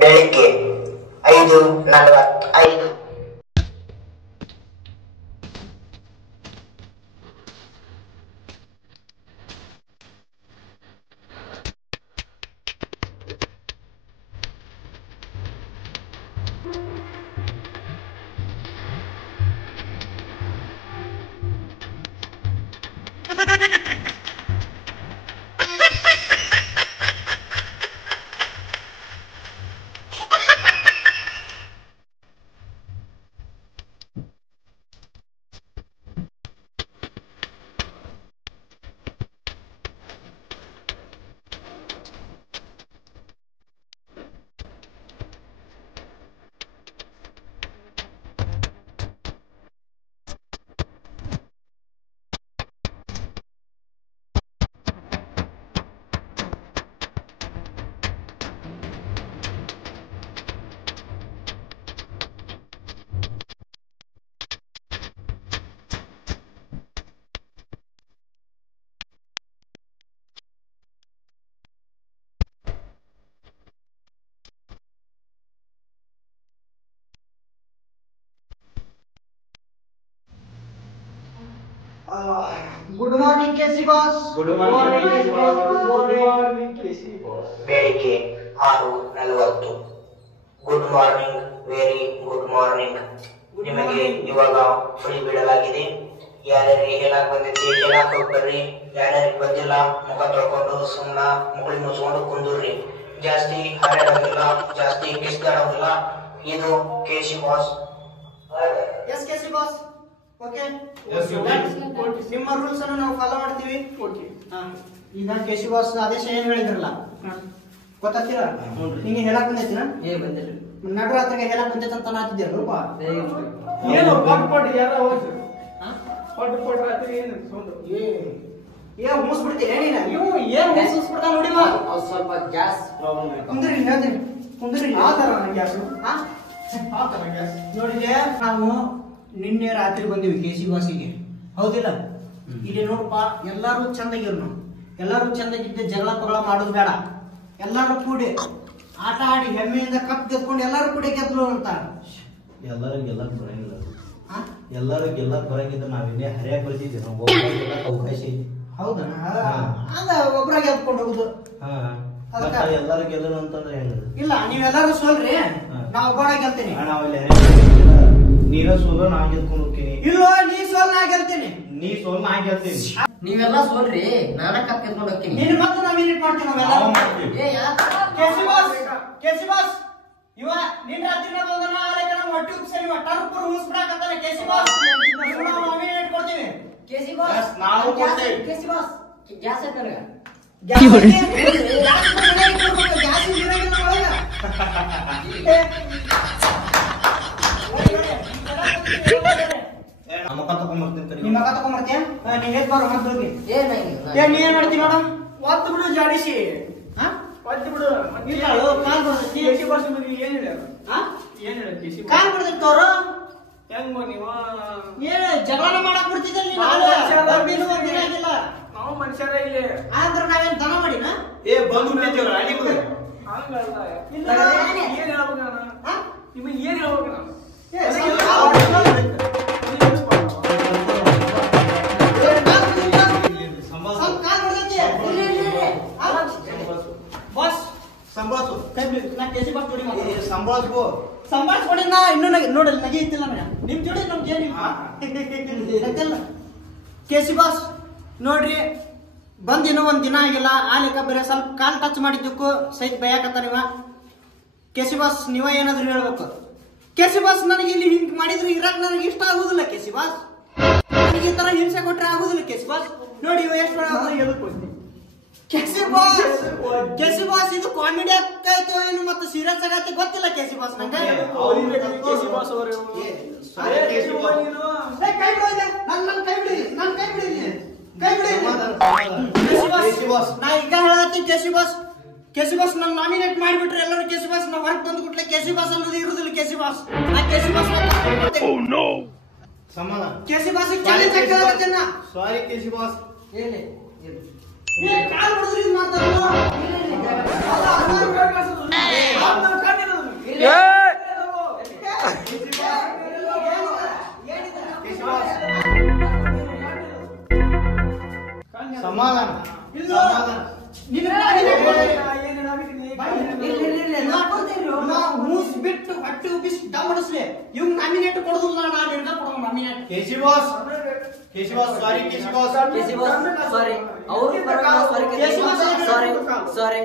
ಬೆಳಿಗ್ಗೆ 5:45. Good morning, KC boss. Good morning, KC boss. Good morning, KC boss. ಬೆಳಿಗ್ಗೆ 6:40. Good morning, very good morning. ನಿಮಗೆ ಇವಾಗ free ಬಿಡಲಾಗಿದೆ. ಯಾರ್ಯಾರಿಗೆ ಹೇಳಕ್ ಬಂದೈತಿ ಹೇಳಕ್ ಹೋಗ್ಬರ್ರಿ. ಯಾರ್ಯಾರಿಗೆ ಬಂದಿಲ್ಲ ಮುಖ ತೊಳ್ಕೊಂಡು ಸುಮ್ಮನ ಮುಗುಳಿ ಮುಚ್ಕೊಂಡು ಕುಂದ್ರಿ. ಜಾಸ್ತಿ ಹಾರಾಡೋದಿಲ್ಲ, ಜಾಸ್ತಿ ಕಿಸ್ದಾಡೋದಿಲ್ಲ. ಇದು KC boss. Yes, KC boss. Okay. Yes, you ನಿಮ್ಮ ರೂಲ್ಸ್ ಅನ್ನು ನಾವು ಫಾಲೋ ಮಾಡ್ತೀವಿ. Okay. ಈಗ KC ಬಾಸ್ ಆದೇಶ ಏನ್ ಹೇಳಿದ್ರಲ್ಲ ಗೊತ್ತಾಗ್ತೀರಾ? ನಿಂಗೆ ಹೇಳಕ್ ಬಂದೈತಿನ? ನಗರಾತ್ರಿಗೆ ಹೇಳಕ್ ಬಂದೈತೆ ಅಂತ ನಾತಿದ್ದೀರಲ್ಪ. ಏನು ಪಟ್ ಯಾರ ಹೋಗಿ ಪಟ್ ರಾತ್ರಿ ಏನು ಸೌಂಡ್ ಏ ಮುಗಿಸ್ಬಿಡ್ತೀರಿ ನೀನು? ನೀವು ಏನು ಮುಗಿಸ್ಬಿಡ್ತಾ ನೋಡಿ ಮಾ. ಸ್ವಲ್ಪ ಗ್ಯಾಸ್ ಪ್ರಾಬ್ಲಮ್ ಕುಂದ್ರಿ ಹೇಳ್ತೀನಿ, ಕುಂದ್ರಿ. ಆ ತರ ಗ್ಯಾಸ್ ಆ ತರ ಗ್ಯಾಸ್ ನೋಡಿದೆ. ನಾವು ನಿನ್ನೆ ರಾತ್ರಿ ಬಂದಿವಿ KC ಬಾಸಿಗೆ, ಹೌದಿಲ್ಲ? ಇಲ್ಲಿ ನೋಡಪ್ಪ, ಎಲ್ಲಾರು ಚಂದಾಗಿರು. ನಾವು ಎಲ್ಲಾರು ಚಂದಾಗಿದ್ದೆ, ಜಗಳ ಪಗಳ ಮಾಡೋದು ಬೇಡ. ಎಲ್ಲಾರು ಕೂಡಿ ಆಟ ಆಡಿ ಹೆಮ್ಮೆಯಿಂದ ಕಪ್ ಗೆದ್ಕೊಂಡು ಎಲ್ಲಾರು ಕೂಡಿ ಗೆದ್ಲು ಅಂತ. ಎಲ್ಲರೂ ಗೆಲ್ಲಕ್ ಬರಂಗಿಲ್ಲ. ಎಲ್ಲರೂ ಗೆಲ್ಲಕ್ ಬರಂಗಿದ್ರೆ ನಾವಿನ್ನೇ ಹರಿಯಾಗಿ ಬರ್ತಿದ್ವಿ. ನಾವು ಅವಕಾಶ ಐತಿ. ಹೌದಾ? ಅದ ಒಬ್ರಾಗ ಗೆದ್ಕೊಂಡು ಹೋಗುದು. ಎಲ್ಲರೂ ಗೆಲ್ಲರು ಅಂತಂದ್ರೆ ಹೆಂಗ? ಇಲ್ಲ, ನೀವೆಲ್ಲಾರು ಸೋಲ್ರಿ, ನಾ ಒಬ್ಬರ ಗೆಲ್ತೀನಿ. ನಾವಲ್ಲಿ ನೀನ ಸೋಲು ನಾ ಗೆದ್ಕೊಂಡು ಹೋಗ್ತೀನಿ. ಇಲ್ಲೋ, ನೀ ಸೋಲ್ ನಾ ಗೆಲ್ತೀನಿ. ನೀ ಸೋಲು ನಾ ಗೆಲ್ತೀನಿ. ನೀವೆಲ್ಲ ಸೋಲ್ರಿ, ನಾನ ಕಪ್ ಗೆದ್ಕೊಂಡು ಹೋಗ್ತೀನಿ. ನಿನ್ನ ಮತ್ತೆ ನಾವ್ ಮಿನಿಟ್ ಮಾಡ್ತೀವಿ ನಾವೆಲ್ಲ. ಏ ಯಾಕ KC ಬಾಸ್ ಇವ ನಿನ್ನ ರಾತ್ರಿ ಬಂದನ ಆಲೇಕ ನಮ್ಮ ಹೊಟ್ಟಿ ಉಪ್ಸರಿ ಟರ್ಪರ್ ಹುಸ್ಬಿಡಾಕತ್ತಾನೆ. KC ಬಾಸ್ ನಾವು ಮಿನಿಟ್ ಕೊಡ್ತೀವಿ. KC ಬಾಸ್ ನಾವು ಕೊಡ್ತೇವೆ. KC ಬಾಸ್ ಗ್ಯಾಸ್ ಐತೆ ನನಗ. ಗ್ಯಾಸ್ ಇರಂಗಿಲ್ಲ ಒಳಗ. ನಮ್ಮ ತಗೊಂಡ್ಬರ್ತೀನಿ. ನಿಮ್ಮ ಮಗ ತಗೊಂಡ್ಬರ್ತೀಯ? ನೀವ್ ಎದ್ ಬಾರೋ ಮಕ್ಕಳಿಗೆ. ಏನ್ ನೀ ಏನ್ ಮಾಡ್ತಿ ನೋಡ? ಒತ್ತು ಬಿಡು ಜಾಡಿಸಿ. ಹಾ? ಒತ್ತು ಬಿಡು. ಇಲ್ಲ, ಕಾಲ್ ಬರ್ತೈತಿ. KC ಬಾಸ್ ನಿಮಗೆ ಏನ್ ಹೇಳ್ಯಾರ? ಹಾ? ಏನ್ ಹೇಳ್ಯಾರ KC ಬಾಸ್? ಕಾಲ್ ಬರ್ತೈತಿ ತೋರು. ಹೆಂಗ್ ನೀವು ಏನ್ ಜಗಳನ ಮಾಡಕ್ ಬಿಡ್ತಿದ್ದ ನೀನು? ನಾವು ಮನುಷ್ಯರ ಇಲ್ಲಿ ಆದ್ರ ನಾವೇನ್ ದನ ಮಾಡಿನ? ಏ ಬಂದು ಬಿಟ್ಟಿದ್ದೀವಲ್ಲ ಅಡಿ ಬಂದು. ಹಂಗಲ್ಲ. ಇಲ್ಲ. ಏನ್ ಹೇಳ್ಬೇಕು ನಾನು? ನಿಮಗೆ ಏನ್ ಹೇಳ್ಬೇಕು ನಾನು? ಸಂಭಾಳ್ಸು. ಸಂಭಾಳಿಸ್ಕೊಡಿ. ನಾ ಇನ್ನೂ ನೋಡಲ್ಲ, ನಗೆ ಇತ್ತಿಲ್ಲ ನಿಮ್ ಜೋಡಿ ನಮ್ಗೆ ಏನಿಲ್ಲ. KC ಬಾಸ್ ನೋಡ್ರಿ, ಬಂದ್ ಇನ್ನೂ ಒಂದ್ ದಿನ ಆಗಿಲ್ಲ. ಆ ಲೆಕ್ಕ ಬೇರೆ ಸ್ವಲ್ಪ ಕಾಲ್ ಟಚ್ ಮಾಡಿದ್ದಕ್ಕೂ ಸಹಿತ ಬಯಕತ್ತ ನೀವ. KC ಬಾಸ್ ನೀವ ಏನಾದ್ರು ಹೇಳ್ಬೇಕು. KC ಬಾಸ್ ನನಗೆ ಇಲ್ಲಿ ಹಿಂಗ್ ಮಾಡಿದ್ರೆ ಇರಾಕ್ ನನಗೆ ಇಷ್ಟ ಆಗುದಿಲ್ಲ. KC ಬಾಸ್ ನನಗೆ ಈ ತರ ಹಿಂಸೆ ಕೊಟ್ರೆ ಆಗುದಿಲ್ಲ. KC ಬಾಸ್ ನೋಡಿ, ಇವ ಎಷ್ಟು KC ಬಾಸ್ ಇದು ಕಾಮಿಡಿ ಆಗ್ತಾಯ್ತು ಏನು ಮತ್ತೆ ಸೀರಿಯಸ್ ಆಗತ್ತೆ ಗೊತ್ತಿಲ್ಲ. KC ಬಾಸ್ ನಂಗೆ KC ಬಾಸ್ ಅವರು ನಾ ಈಗ ಹೇಳತ್ತೀನಿ KC ಬಾಸ್ ನನ್ನ ನಾಮಿನೇಟ್ ಮಾಡಿಬಿಟ್ರೆ ಎಲ್ಲರೂ KC ಬಾಸ್ ನಾ ಹೊರಗೆ ಬಂದು ಬಿಟ್ಲೆ KC ಬಾಸ್ ಅನ್ನೋದು ಇರುದಿಲ್ಲ. KC ಬಾಸ್ ನಾ KC ಬಾಸ್ ಸಮಾಧಾನ. KC ಬಾಸ್ ಚಾಲೆಂಜ್ ಹಾಕಿದಾರ. Sorry KC boss. ಕಾಲ್ ಹೊಡೆದ್ರಿ ಮಾತಾಡೋದು. ಸಮಾಧಾನ ಇಲ್ಲ. ಮೂಸ್ ಬಿಟ್ಟು ಹೊಟ್ಟೆ ಉಬ್ಬಿಸಿ ದಮ್ ಹೊಡಿಸ್ಲಿ ಇವ್ ನಾಮಿನೇಟ್ ಕೊಡುದಿಲ್ಲ ನಾನು ಹಿಡ್ದ ಕೊಡೋ ನಾಮಿನೇಟ್ ಕೇಶಿ ಬಾಸ್ ಸಾರಿ ಕೇಶಿ ಬಾಸ್ ಸಾರಿ ಅವ್ರು ಸಾರಿ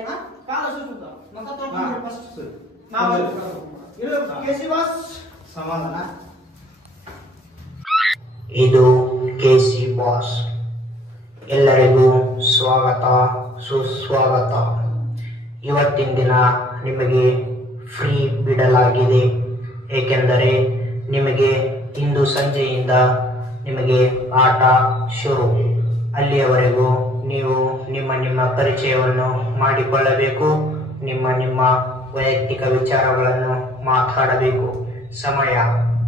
ಮಕ್ಕ ತೊಳ್ಕೊಂಡು ಫಸ್ಟ್ ಕೇಸಿ ಬಾಸ್ ಸಮಾಧಾನ. ಇದು ಕೆಸಿ ಬಾಸ್. ಎಲ್ಲರಿಗೂ ಸ್ವಾಗತ ಸುಸ್ವಾಗತ. ಇವತ್ತಿನ ದಿನ ನಿಮಗೆ ಫ್ರೀ ಬಿಡಲಾಗಿದೆ. ಏಕೆಂದರೆ ನಿಮಗೆ ಇಂದು ಸಂಜೆಯಿಂದ ನಿಮಗೆ ಆಟ ಶುರು. ಅಲ್ಲಿಯವರೆಗೂ ನೀವು ನಿಮ್ಮ ಪರಿಚಯವನ್ನು ಮಾಡಿಕೊಳ್ಳಬೇಕು. ನಿಮ್ಮ ವೈಯಕ್ತಿಕ ವಿಚಾರಗಳನ್ನು ಮಾತಾಡಬೇಕು. ಸಮಯ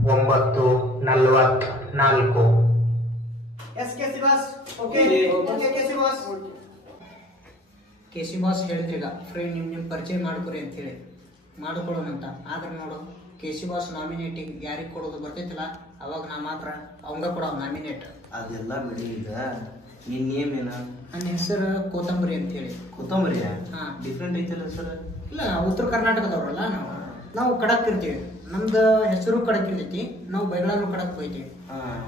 9:44. Yes KC boss okay KC boss KC boss ಹೇಳಿದ್ರಿ ಈಗ ಫ್ರೆಂಡ್ ನಿಮ್ ಪರಿಚಯ ಮಾಡ್ಕೊರಿ ಅಂತ ಹೇಳಿ ಮಾಡಿಕೊಡೋಣಂತ. ಆದ್ರೆ ನೋಡು ಕೇಸಿ ಬಾಸ್ ನಾಮಿನೇಟಿಂಗ್ ಯಾರಿಗೆ ಕೊಡೋದು ಬರ್ತೈತಿಲ್ಲ ಅವಾಗ ನಾ ಮಾತ್ರ ಅವಂಗ ಕೊಡೋ ನಾಮಿನೇಟ್. ಅದೆಲ್ಲ ಬಿಡಿ. ಈಗ ನಿನ್ ನೇಮ್ ಏನ? ನನ್ನ ಹೆಸರು ಕೋತಂಬರಿ ಅಂತ ಹೇಳಿ. ಕೊತ್ತಂಬರಿ ಹಾ. ಡಿಫ್ರೆಂಟ್ ಐತಲ್ಲ ಸರ್. ಇಲ್ಲ ಉತ್ತರ ಕರ್ನಾಟಕದವ್ರಲ್ಲ ನಾವು ಕಡಕ್ ಇರ್ತೀವಿ. ನಮ್ದು ಹೆಸರು ಕಡಕ್ ಇರ್ತೈತಿ. ನಾವು ಬೆಗಳೂರು ಕಡಕ್ ಹೋಯ್ತೀವಿ.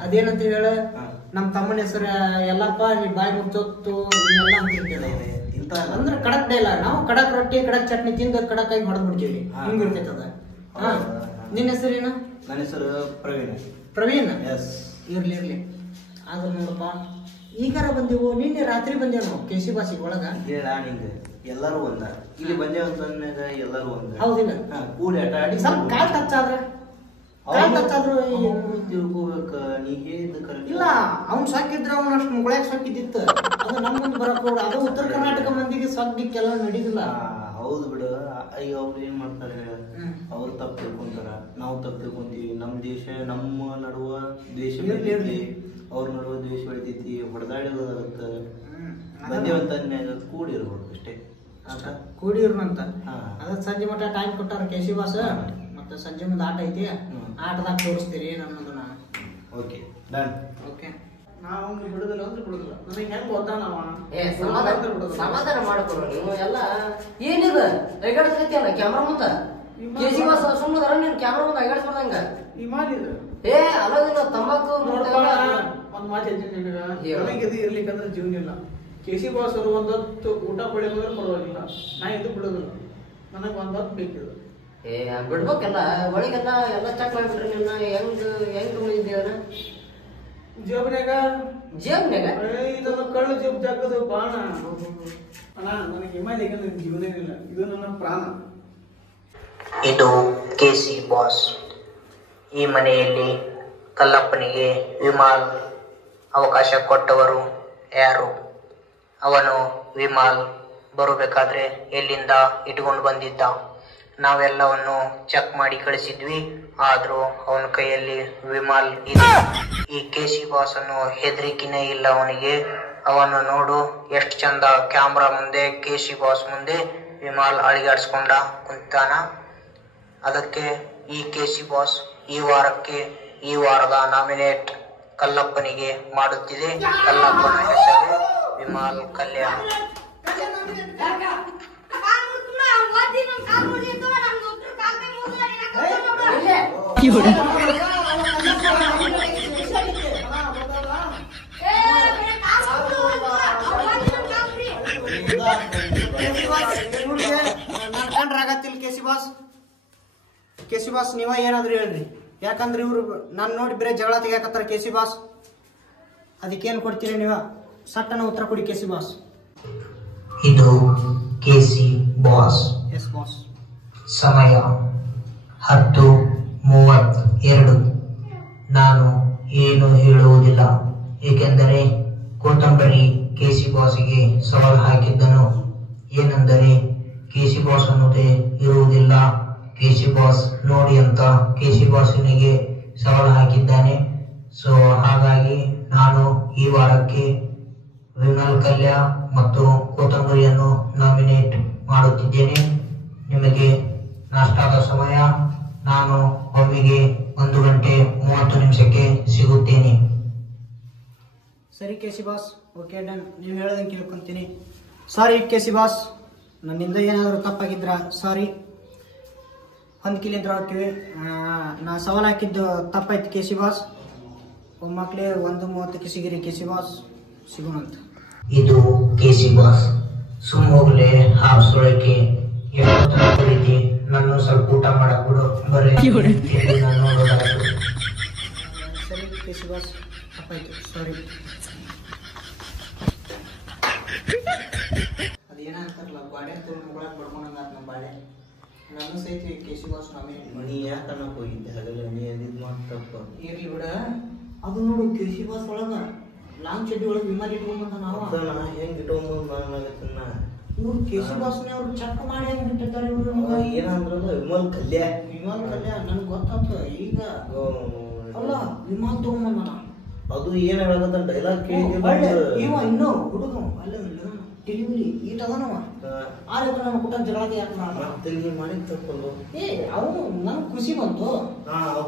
ಅದೇನಂತ ಹೇಳ ನಮ್ ತಮ್ಮನ ಹೆಸರು ಎಲ್ಲಪ್ಪ ನೀ ಬಾಯಿ ಮುಚ್ಚೊತ್ತು ಎಲ್ಲ ಅಂತ ಇಂತ ಅಂದ್ರೆ ಕಡಕ್ ಡೇ ಇಲ್ಲ. ನಾವು ಕಡಕ್ ರೊಟ್ಟಿ ಕಡಕ್ ಚಟ್ನಿ ತಿಂದು ಕಡಕ್ ಆಗಿ ಹೊಡೆದ್ ಬಿಡ್ತೀವಿ. ಹಿಂಗ ಇರ್ತೈತ ಅದ. ನಿನ್ನ ಹೆಸರೇನು? ನನ್ನ ಹೆಸರು ಪ್ರವೀಣ್. ಪ್ರವೀಣ್. ಎಸ್. ಇರ್ಲಿ ಆದ್ರೆ ನೋಡಪ್ಪ ಈಗಾರ ಬಂದೆವು. ನಿನ್ನೆ ರಾತ್ರಿ ಬಂದೇವು ನಾವು ಕೇಸಿ ಬಾಸಿಗೆ ಒಳಗ. ಹೇಳ ನಿಂಗೆ ಎಲ್ಲರೂ ಒಂದ ಇಲ್ಲಿ ಬಂದೇವ ಅಂತಂದಾಗ ಎಲ್ಲರೂ ಒಂದ. ಹೌದಿಲ್ಲ? ಕೂಡಿ ಆಟ ಆಡಿ ಸ್ವಲ್ಪ ಕಾಲ್ ಟಚ್ ಆದ್ರೆ ತಿಳ್ಕೋಬೇಕ. ನೀ ಹೇಳಿದ ಕರೆಕ್ಟ್ ಇಲ್ಲ. ಅವ್ನ್ ಸಾಕಿದ್ರೆ ಅವ್ನ ಅಷ್ಟು ಮುಗಳಾಗ ಸಾಕಿದ್ದಿತ್ತು. ಅದು ನಮ್ಗೊಂದು ಬರಕ್ ಹೋಗ. ಅದು ಉತ್ತರ ಕರ್ನಾಟಕ ಮಂದಿಗೆ ಸಾಕಿಕ್ಕೆಲ್ಲ ನಡೀದಿಲ್ಲ. ಹೌದು ಬಿಡು. ಈಗ ಅವ್ರು ಏನ್ ಮಾಡ್ತಾರೆ, ಅವ್ರು ತಪ್ಪು ತಿಳ್ಕೊಂತಾರ, ನಾವು ತಪ್ಪು ತಿಳ್ಕೊಂತೀವಿ. ನಮ್ಮ ದೇಶ ನಮ್ಮ ನಡುವ ದ್ವೇಷ ಬೆಳಿತೈತಿ, ಅವ್ರ ನಡುವ ದ್ವೇಷ ಬೆಳಿತೈತಿ, ಹೊಡೆದಾಡೋದಾಗತ್ತ. ಬಂದೇವಂತ ಕೂಡಿರ್ಬೇಕು ಅಷ್ಟೇ. ಕೂಡಿರ್ನಂತ ಹಾ. ಅದ ಸಂಜೆ ಮಟ್ಟ ಟೈಮ್ ಕೊಟ್ಟಾರ ಕೇಸಿ ಬಾಸ್. ಮತ್ತೆ ಸಂಜೆ ಮುಂದೆ ಆಟ ಐತಿ. ಆಟದಾಗ ತೋರಿಸ್ತೀರಿ ನನ್ನದನ್ನ. Okay done. ಓಕೆ ನಾವು ಬಿಡುದಿಲ್ಲ ಅಂದ್ರೆ ಬಿಡುದಿಲ್ಲ. ನನಗೆ ಹೆಂಗ್ ಓದಾನವ ಸಮಾಧಾನ ಮಾಡ್ಕೊಡ್ರಿ ನೀವು ಎಲ್ಲ. ಏನಿದ ಐಗಾಡ್ತೈತಿ ಅಲ್ಲ ಕ್ಯಾಮ್ರಾ ಮುಂದ. ಕೇಸಿ ಬಾಸ್ ಸುಮ್ಮನೆ ನೀನ್ ಕ್ಯಾಮ್ರಾ ಮುಂದೆ ಐಗಾಡ್ಸ್ಬಾರ್ದಂಗ. ಹಿಮಾಲಿದ ಏ ಅಲ್ಲದಿಲ್ಲ ತಂಬಾಕು ನೋಡಪ್ಪ ಒಂದ್ ಮಾತು ಹೇಳ್ತೀನಿ ನಿನಗ. ನನಗೆ ಇದು ಇರ್ಲಿಕ್ಕಂದ್ರೆ ಜೀವನ ಇಲ್ಲ. ಕೇಸಿ ಬಾಸ್ ಅವರು ಒಂದೊತ್ತು ಊಟ ಪಡೆಯೋದ್ರೆ ಪರವಾಗಿಲ್ಲ. ನಾ ಇದು ಬಿಡೋದಿಲ್ಲ. ನನಗೆ ಒಂದೊತ್ತು ಬೇಕಿದೆ. ಏ ಬಿಡ್ಬೇಕಲ್ಲ ಒಳಗೆಲ್ಲ ಎಲ್ಲ ಚೆಕ್ ಮಾಡ್ಬಿಟ್ರಿ ನಿನ್ನ. ಹೆಂಗ್ ಉಳಿದೇವನ ಜೇಬ್ನ್ಯಾಗ ಜೇಬ್ನ್ಯಾಗ ಕಳ್ಳು ಜೇಬ್ ಜಾಗದು ಬಾಣ. ಅಣ್ಣ ನನಗೆ ಹಿಮಾಲಯ ನನ್ನ ಜೀವನ ಇಲ್ಲ. ಇದು ನನ್ನ ಪ್ರಾಣ. ಇದು ಕೆಸಿ ಬಾಸ್. ಈ ಮನೆಯಲ್ಲಿ ಕಲ್ಲಪ್ಪನಿಗೆ ವಿಮಾಲ್ ಅವಕಾಶ ಕೊಟ್ಟವರು ಯಾರು? ಅವನು ವಿಮಾಲ್ ಬರಬೇಕಾದ್ರೆ ಎಲ್ಲಿಂದ ಇಟ್ಕೊಂಡು ಬಂದಿದ್ದ. ನಾವೆಲ್ಲವನ್ನು ಚೆಕ್ ಮಾಡಿ ಕಳಿಸಿದ್ವಿ. ಆದ್ರೂ ಅವನ ಕೈಯಲ್ಲಿ ವಿಮಾಲ್ ಇದೆ. ಈ ಕೇಸಿ ಬಾಸ್ ಅನ್ನು ಹೆದರಿಕಿನೇ ಇಲ್ಲ ಅವನಿಗೆ. ಅವನು ನೋಡು ಎಷ್ಟು ಚಂದ ಕ್ಯಾಮ್ರಾ ಮುಂದೆ ಕೇಸಿ ಬಾಸ್ ಮುಂದೆ ವಿಮಾಲ್ ಅಳಿಗಾಡ್ಸ್ಕೊಂಡ ಕುಂತಾನ. ಅದಕ್ಕೆ ಈ ಕೇಸಿ ಬಾಸ್ ಈ ವಾರದ ನಾಮಿನೇಟ್ ಕಲ್ಲಪ್ಪನಿಗೆ ಮಾಡುತ್ತಿದೆ. ಕಲ್ಲಪ್ಪನ ಹೆಸರು ವಿಮಾಲ್ ಕಲ್ಯಾಣ್. ನನ್ಕಂಡ್ರಾಗತ್ತಿಲ್ಲ ಕೇಸಿ ಬಾಸ್ ನೀವ ಏನಾದ್ರು ಹೇಳ್ರಿ. ಯಾಕಂದ್ರೆ ಇವ್ರು ನಾನು ನೋಡಿ ಬೇರೆ ಜಗಳ ತೆಗಿಯಾಕತ್ತಾರ ಕೇಸಿ ಬಾಸ್. ಅದಕ್ಕೇನ್ ಕೊಡ್ತೀರಿ ನೀವ? ಸಟ್ಟನ ಉತ್ತರ ಕೊಡಿ ಕೇಸಿ ಬಾಸ್. ಇದು ಕೆಸಿ ಬಾಸ್. Yes boss. ಸಮಯ 10:32. ನಾನು ಏನು ಹೇಳುವುದಿಲ್ಲ. ಏಕೆಂದರೆ ಕೋತಂಬರಿ ಕೇಸಿ ಬಾಸ್ಗೆ ಸವಾಲು ಹಾಕಿದ್ದನು. ಏನೆಂದರೆ ಕೇಸಿ ಬಾಸ್ ಅನ್ನೋದೇ ಇರುವುದಿಲ್ಲ, ಕೇಸಿ ಬಾಸ್ ನೋಡಿ ಅಂತ ಕೇಸಿ ಬಾಸ್ನಿಗೆ ಸವಾಲು ಹಾಕಿದ್ದಾನೆ. ಸೊ ಹಾಗಾಗಿ ನಾನು ಈ ವಾರಕ್ಕೆ ವಿಮಲ್ ಕಲ್ಯಾಣ್ ಮತ್ತು ಕೋತಂಬರಿಯನ್ನು ನಾಮಿನೇಟ್ ಮಾಡುತ್ತಿದ್ದೇನೆ. ನಿಮಗೆ ನಾಷ್ಟಾದ ಸಮಯ. ನಾನು ಒಮ್ಮೆಗೆ 1 ಗಂಟೆ 30 ನಿಮಿಷಕ್ಕೆ ಸಿಗುತ್ತೇನೆ. ಸರಿ ಕೇಸಿ ಬಾಸ್, ಓಕೆ ಡನ್. ನೀವು ಹೇಳೋದನ್ನ ಕೇಳ್ಕೊಂತೀನಿ. ಸಾರಿ ಕೇಸಿ ಬಾಸ್, ನನ್ನಿಂದ ಏನಾದರೂ ತಪ್ಪಾಗಿದ್ರ ಸಾರಿ. ಹೊಂದ್ಕಿಲಿಂದ್ರ ಹೋಗ್ತೀವಿ. ನಾ ಸವಾಲು ಹಾಕಿದ್ದು ತಪ್ಪಾಯ್ತು ಕೇಸಿ ಬಾಸ್. ಒಮ್ಮಕ್ಳೇ 1:30ಕ್ಕೆ ಸಿಗಿರಿ ಕೇಸಿ ಬಾಸ್, ಸಿಗೋಣಂತ. ಇದು ಕೇಸಿ ಬಾಸ್. ಸುಮ್ಮೋಗ್ಲೆ ಹಾಪ್ಸೊಳಕ್ಕೆ ರೀತಿ ನಾನು ಸ್ವಲ್ಪ ಊಟ ಮಾಡಕ್ ಬಿಡು ಬರ್ರಿ. ನಾನು ನೋಡೋದಾಯ್ತು. ಸರಿ ಕೇಸಿ ಬಾಸ್, ತಪ್ಪಾಯ್ತು, ಸಾರಿ. ಅದೇನಂತಾರಲ್ಲ, ಬಾಡೆ ತೊಗೊಂಡು ಬಡ್ಕೊಂಡಂಗ ನಮ್ಮ ಬಾಳೆ. ನಾನು ಸಹಿತ ಕೇಸಿ ಬಾಸ್ ನಾವೇ. ನೀ ಯಾಕೆ ಅನ್ನಕ್ ಹೋಗಿದ್ದೆ ಹಾಗಲ್ಲ? ನೀ ಅದಿದ್ ಮಾತು ತಪ್ಪ. ಇರ್ಲಿ ಬಿಡ. ಅದು ನೋಡು ಕೇಸಿ ಬಾಸ್ ಒಳಗ ಲಾಂಗ್ ಚಡ್ಡಿ ಒಳಗೆ ವಿಮಾನ ಇಟ್ಕೊಂಡ್ಬಂದ ನಾವ. ನಾ ಹೆಂಗ್ ಇಟ್ಕೊಂಡ್ ಮಾಡಕತ್ತನ್ನ ಇವ್ರು ಕೇಸಿ ಬಾಸ್ನೇ ಅವ್ರು ಚೆಕ್ ಮಾಡಿ ಹೆಂಗ್ ಬಿಟ್ಟಿರ್ತಾರೆ ಇವ್ರು. ಏನಂದ್ರಲ್ಲ ವಿಮಲ್ ಕಲ್ಯ. ವಿಮಾನ ಕಲ್ಯ ನನ್ಗೆ ಗೊತ್ತಾಗ್ತದ ಈಗ. ಅಲ್ಲ ವಿಮಾನ ತಗೊಂಬಂದ. ಅದು ಏನ್ ಹೇಳಕತ್ತ ಡೈಲಾಗ್ ಇವ ಇನ್ನೂ ಹುಡುಗ ಅಲ್ಲ ಟಿಲಿಮಿಲಿ ಈಟ ಅದನವ. ಆದ್ರೆ ನಮ್ಮ ಕುಟ ಜಗಳಾದ ಯಾಕೆ ಮತ್ತೆ ನೀ ಮಾಡಿದ್ ತಪ್ಪಲ್ಲ. ಅವನು ನನ್ಗೆ ಖುಷಿ ಬಂತು.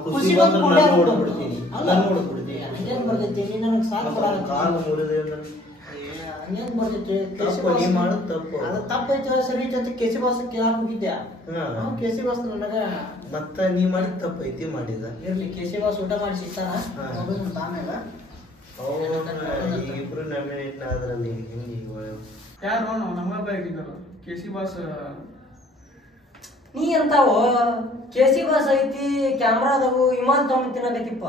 ಖುಷಿ ಬಂದ್ರೆ ನಾನು ನೋಡ್ಬಿಡ್ತೀನಿ. ನಾನು ನೋಡ್ಬಿಡ್ತೀನಿ. ಹಂಗೇನ್ ಬರ್ತೈತಿ? ನೀ ನನಗೆ ಸಾಥ್ ಕೊಡಲ್ಲ. ಕಾಲು ಮುರಿದೆ ಹಂಗೇನ್ ಬರ್ತೈತಿ? ನೀ ಮಾಡೋದ್ ತಪ್ಪು. ಅದು ತಪ್ಪೈತೆ ಸರಿ ಐತೆ ಅಂತ ಕೇಸಿ ಬಾಸ್ ಕೇಳಕ್ ಹೋಗಿದ್ದೆ. ಕೇಸಿ ಬಾಸ್ ನನಗ ಮತ್ತ ನೀ ಮಾಡಿದ್ ತಪ್ಪೈತಿ ಮಾಡಿದ. ಇರ್ಲಿ, ಕೇಸಿ ಬಾಸ್ ಊಟ ಮಾಡಿ ಸಿಗ್ತಾನ ಆಮೇಲೆ. ಇಬ್ರು ನಾಮಿನೇಟ್ ಆದ್ರಲ್ಲಿ ಹೆಂಗೆ ಯಾರು ನಮ್ಮ ಆಗಿದ್ದರು ಕೇಸಿ ಬಾಸ್. ನೀ ಅಂತಾವೋ ಕೇಸಿ ಬಾಸ್ ಐತಿ, ಕ್ಯಾಮ್ರಾದವು ವಿಮಾನ ತಗೊಂಡ್ ತಿನ್ನಕತ್ತಿಪ್ಪ.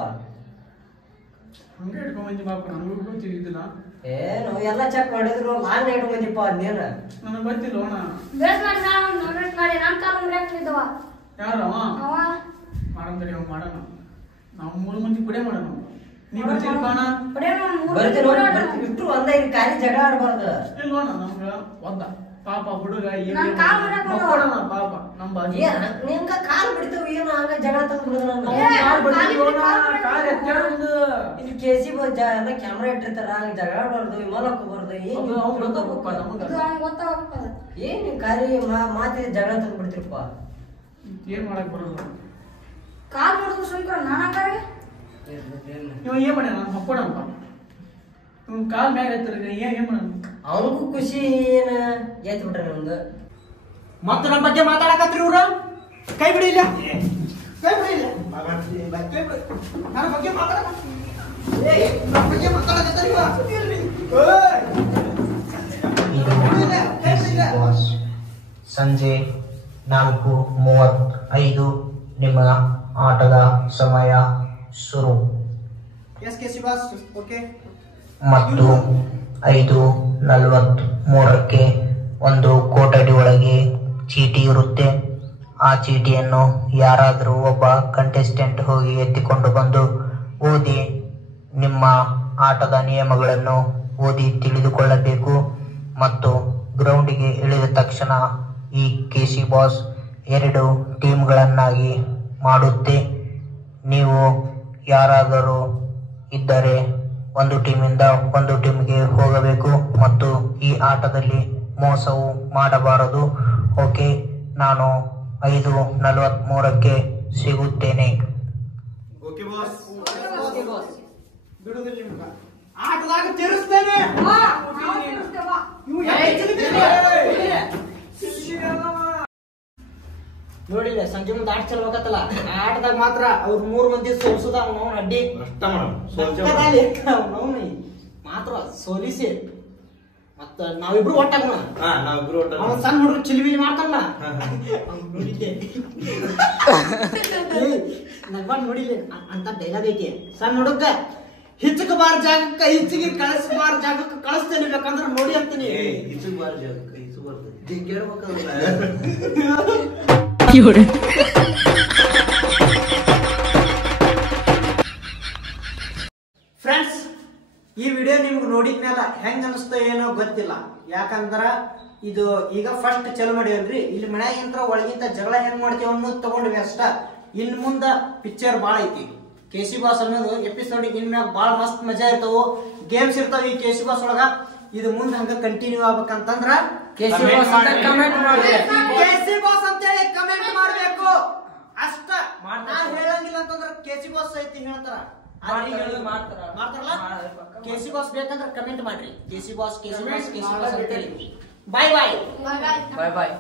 ಹಂಗೆ ಇಟ್ಕೊಂಡ್ ಬಾಪ, ನಮಗೂ ತಿಳಿದಿಲ್ಲ. ಏನು ಎಲ್ಲ ಚೆಕ್ ಮಾಡಿದ್ರು ಮಾನ್ ಇಟ್ಕೊಂಡಿಪ್ಪ. ಅದೇನ ನನಗೆ ಗೊತ್ತಿಲ್ಲ ಅಣ್ಣ. ಯಾರು ಮಾಡಂದ್ರಿ ಅವ್ ಮಾಡೋಣ. ನಾವು 3 ಮಂದಿ ಕುಡಿಯ ಮಾಡೋಣ. ನೀ ಬರ್ತೀರಪ್ಪ ಅಣ್ಣ? ಇಷ್ಟು ಒಂದ ಇಲ್ಲಿ ಖಾಲಿ ಜಗಳ ಆಡ್ಬಾರ್ದು. ಇಲ್ವಣ್ಣ ನಮ್ಗ ಒದ್ದ ಪಾಪ ಹುಡುಗ ಮಕ್ಕೊಡೋಣ ಪಾಪ ನಮ್ಮ ಬಾಜು. ನಿಮ್ಗ ಕಾಲ್ ಬಿಡ್ತೇವ ಏನು ಹಂಗ ಜಗಳ ತಂದ್ಬಿಡುದ. ಇಲ್ಲಿ ಕೇಸಿ ಎಲ್ಲ ಕ್ಯಾಮ್ರಾ ಇಟ್ಟಿರ್ತಾರ, ಹಂಗ ಜಗಳ ಆಡ್ಬಾರ್ದು, ವಿಮಾನ ಹಾಕೋಬಾರ್ದು. ಏನ್ ನೀವು ಖಾಲಿ ಮಾತಿ ಜಗಳ ತಂದ್ಬಿಡ್ತೀರಪ್ಪ. ಏನ್ ಮಾಡಕ್ ಬರೋದು? ಕಾಲ್ ನೋಡಿದ್ರು ಸುಮ್ಕರ ನಾನಾಗಾರೆ ಇವ ಏನ್ ಮಾಡ್ಯಾನ? ಮಕ್ಕೊಡಪ್ಪ ಕಾಲ್ ಮ್ಯಾಗ ಎತ್ತರ ಏನ್ ಮಾಡೋಣ? ಅವನಿಗೂ ಖುಷಿ ಏನ ಎತ್ ಬಿಟ್ರೆ ನಮ್ದು. ಮತ್ತೆ ನಮ್ಮ ಬಗ್ಗೆ ಮಾತಾಡಕತ್ರಿ ಇವ್ರು. ಕೈ ಬಿಡಿ ಇಲ್ಲ, ಕೈ ಬಿಡಿ ಇಲ್ಲ. ನನ್ನ ಬಗ್ಗೆ ಸಂಜೆ 4:35 ನಿಮ್ಮ ಆಟದ ಸಮಯ ಶುರು. Yes KC boss, okay. ಮತ್ತು 5:43ಕ್ಕೆ ಒಂದು ಕೊಠಡಿ ಒಳಗೆ ಚೀಟಿ ಇರುತ್ತೆ. ಆ ಚೀಟಿಯನ್ನು ಯಾರಾದರೂ ಒಬ್ಬ ಕಂಟೆಸ್ಟೆಂಟ್ ಹೋಗಿ ಎತ್ತಿಕೊಂಡು ಬಂದು ಓದಿ ನಿಮ್ಮ ಆಟದ ನಿಯಮಗಳನ್ನು ಓದಿ ತಿಳಿದುಕೊಳ್ಳಬೇಕು. ಮತ್ತು ಗ್ರೌಂಡಿಗೆ ಇಳಿದ ತಕ್ಷಣ ಈ ಕೇಸಿ ಬಾಸ್ 2 ಟೀಮ್ಗಳನ್ನಾಗಿ ಮಾಡುತ್ತೆ. ನೀವು ಯಾರಾದರೂ ಇದ್ದರೆ ಒಂದು ಟೀಮಿಂದ ಒಂದು ಟೀಮ್ಗೆ ಹೋಗಬೇಕು ಮತ್ತು ಈ ಆಟದಲ್ಲಿ ಮೋಸವು ಮಾಡಬಾರದು. ಓಕೆ, ನಾನು 5:43ಕ್ಕೆ ಸಿಗುತ್ತೇನೆ. ಬಿಡುದಿಲ್ಲ ನಿಮ್ಗ. ಆಟದಾಗ ತಿರ್ಸ್ತೇನೆ. ನೋಡಿಲ್ಲ, ಸಂಜೆ ಮುಂದೆ ಆಟ ಚಲ್ಬೇಕತ್ತಲ್ಲ, ಆಟದಾಗ ಮಾತ್ರ ಅವ್ರ 3 ಮಂದಿ ಸೋಲ್ಸುದ ಅವ್ನ ಅಡ್ಡಿ ಮಾತ್ರ ಸೋಲಿಸಿ ಮತ್ತ ನಾವಿಬ್ರು ಒಟ್ಟಾಗ ಸಣ್ಣ ಹುಡುಗ ಚಿಲಿಬಿಲಿ ಮಾಡ್ತಾನ ನೋಡಿದ್ದೆ. ನೋಡಿಲ್ಲ ಅಂತ ಡೈಲಾಗ್ ಐತಿ. ಸಣ್ಣ ಹುಡುಗ ಹಿಚ್ಚಕಬಾರ ಜಾಗಕ್ಕ ಹಿಚ್ಚಿಗೆ ಕಳಿಸಬಾರ ಜಾಗಕ್ಕೆ ಕಳಿಸ್ತೇನೆ, ಬೇಕಂದ್ರೆ ನೋಡಿ ಅಂತೀನಿ. ಇಸುಬಾರ್ ಜಾಗಕ್ಕೆ ಇಸುಬಾರ್ದು ಕೇಳ್ಬೇಕಲ್ಲ. ಫ್ರೆಂಡ್ಸ್, ಈ ವಿಡಿಯೋ ನಿಮ್ಗೆ ನೋಡಿದ್ಮೇಲೆ ಹೆಂಗ ಅನಿಸ್ತಾ ಏನೋ ಗೊತ್ತಿಲ್ಲ. ಯಾಕಂದ್ರ ಇದು ಈಗ ಫಸ್ಟ್ ಚಲೋ ಮಾಡಿವಲ್ರಿ. ಇಲ್ಲಿ ಮನ್ಯಾಗಿಂತ ಒಳಗಿಂತ ಜಗಳ ಹೆಂಗ್ ಮಾಡ್ತೀವಿ ಅನ್ನೋದು ತಗೊಂಡ್ವಿ ಅಷ್ಟ. ಇನ್ ಮುಂದ ಪಿಕ್ಚರ್ ಬಾಳ ಐತಿ. ಕೇಸಿ ಬಾಸ್ ಅನ್ನೋದು ಎಪಿಸೋಡ್ ಇನ್ಮ್ಯಾಗ ಬಾಳ ಮಸ್ತ್ ಮಜಾ ಇರ್ತಾವ, ಗೇಮ್ಸ್ ಇರ್ತಾವ ಈ ಕೇಸಿ ಬಾಸ್ ಒಳಗ. ಇದು ಮುಂದೆ ಹಂಗ ಕಂಟಿನ್ಯೂ ಆಗ್ಬೇಕಂತಂದ್ರ KC boss ಅಂತ ಕಮೆಂಟ್ ಮಾಡ್ರಿ. KC boss ಅಂತೇಳಿ ಕಮೆಂಟ್ ಮಾಡ್ಬೇಕು ಅಷ್ಟ. ನಾ ಹೇಳಂಗಿಲ್ಲ ಅಂತಂದ್ರ KC boss ಐತಿ ಹೇಳ್ತಾರ, ಮಾಡ್ತಾರಲ್ಲ. KC boss ಬೇಕಂದ್ರ ಕಮೆಂಟ್ ಮಾಡ್ರಿ. KC boss ಅಂತೇಳಿ. ಬಾಯ್ ಬಾಯ್. ಬಾಯ್ ಬಾಯ್.